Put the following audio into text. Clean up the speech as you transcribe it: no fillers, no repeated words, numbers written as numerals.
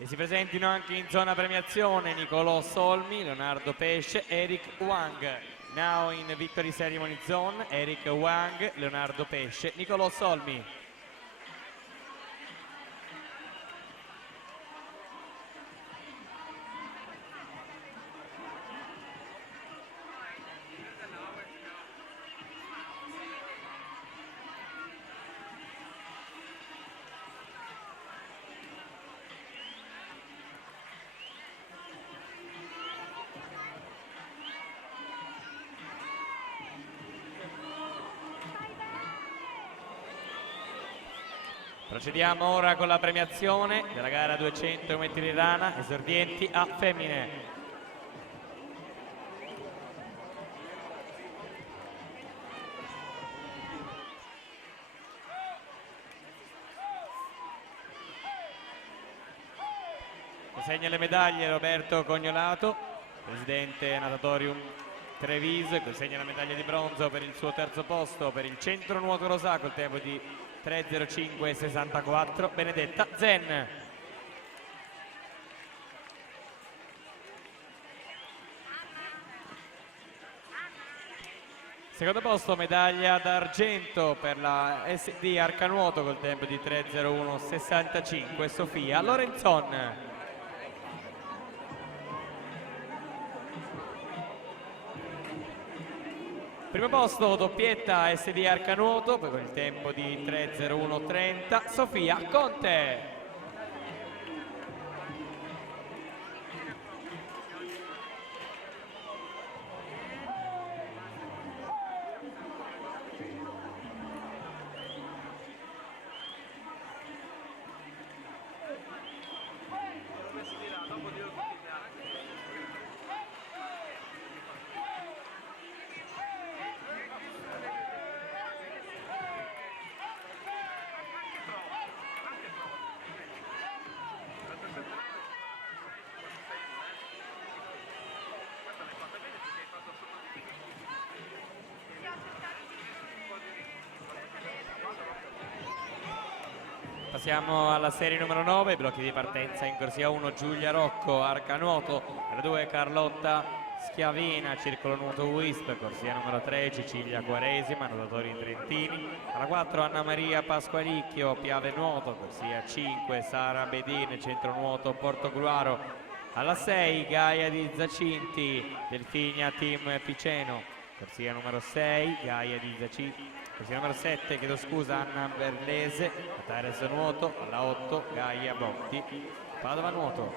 E si presentino anche in zona premiazione Nicolò Solmi, Leonardo Pesce, Eric Wang. Now in victory ceremony zone, Eric Wang, Leonardo Pesce, Nicolò Solmi. Procediamo ora con la premiazione della gara 200 metri di rana, esordienti a femmine. Consegna le medaglie Roberto Cognolato, presidente Natatorium Treviso, consegna la medaglia di bronzo per il suo terzo posto per il centro nuoto Rosà col tempo di 3:05:64, Benedetta Zen. Secondo posto medaglia d'argento per la SD Arcanuoto col tempo di 3:01:65, Sofia Lorenzon. Primo posto doppietta SD Arcanuoto con il tempo di 3:01:30, Sofia Conte. Passiamo alla serie numero 9, blocchi di partenza in corsia 1 Giulia Rocco, Arcanuoto, alla 2 Carlotta Schiavina, circolo nuoto Wisp, corsia numero 3 Cecilia Quaresima, nuotatori trentini, alla 4 Anna Maria Pasqualicchio, Piave Nuoto, corsia 5 Sara Bedin, centro nuoto Portogruaro, alla 6 Gaia di Zacinti, Delfinia Team Piceno, corsia numero 6 Gaia di Zacinti. Corsia numero 7, chiedo scusa, Anna Berlese, Atares Nuoto, alla 8 Gaia Botti, Padova Nuoto.